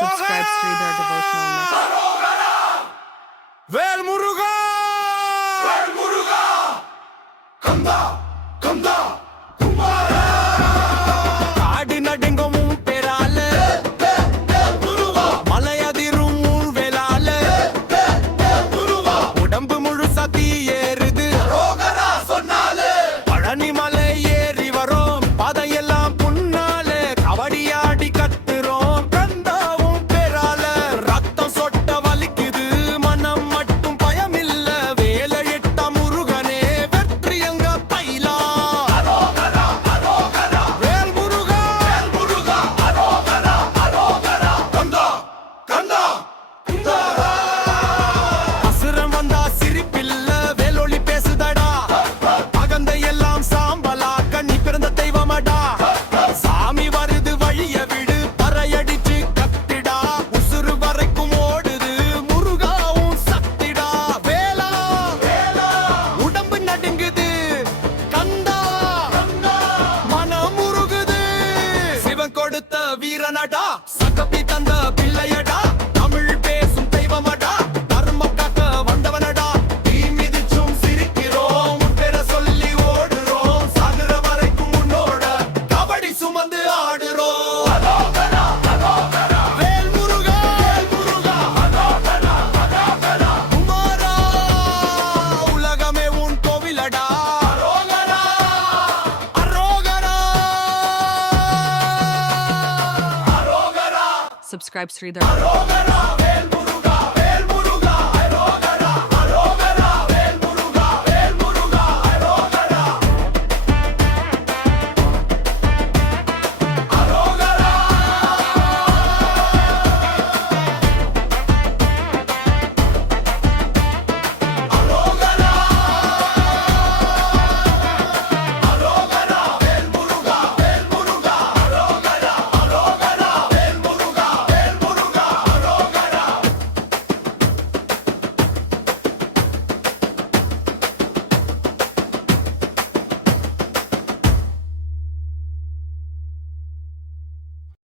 Subscribe Sridhar Devotional Mix. வேல் முருகா வேல் முருகா கந்தா கந்தா குமாரா காடு நடுங்கவும் பெறால முருகா மலையதிரும் வேளால முருகா உடம்பு முழுசா தீ ஏறுது ரோகரா சொன்னாலே பழனி மலை ஏறி வரோம் பாதையெல்லாம் புண்ணாலே கபடியாடி கத்துறோம் கந்தாவும் பெறால ரத்தம் சொட்ட வலிக்குது மனம் மட்டும் பயமில்ல வேலையிட்ட முருகனே வெற்றி எங்க பைலா அரோகரா அரோகரா வேல் முருகா அரோகரா அரோகரா கந்தா கந்தா குந்தாரா அசுரன் வந்தா சிரிப்பில்ல வேலொளி பேசுதடா அகந்தை எல்லாம் சாம்பலாக்க நீ பிறந்த தெய்வமடா சாமி வருது வழிய விடு பறையடிச்சு கத்திடா உசுறு வரைக்கும் ஓடுது முருகாவும் சக்திடா வேலா உடம்பு நடுங்குது கந்தா மனம் முருகுது சிவன் கொடுத்த வீரனடா சக்கப்பி தந்த பிள்ளையடா தமிழ் பேசும் தெய்வமடா தர்மம் காக்க வந்தவனடா தீ மிதிச்சும் சிரிக்கிறோம் உன் பேரை சொல்லி ஓடுறோம் சாகுற வரைக்கும் உன்னோட கபடி சுமந்து ஆடுறோம் அரோகரா அரோகரா வேல் முருகா அரோகரா குமாரா உலகமே உன் கோவிலடா அரோகரா அரோகரா அரோகரா Subscribe Sridhar. அரோகரா வேல்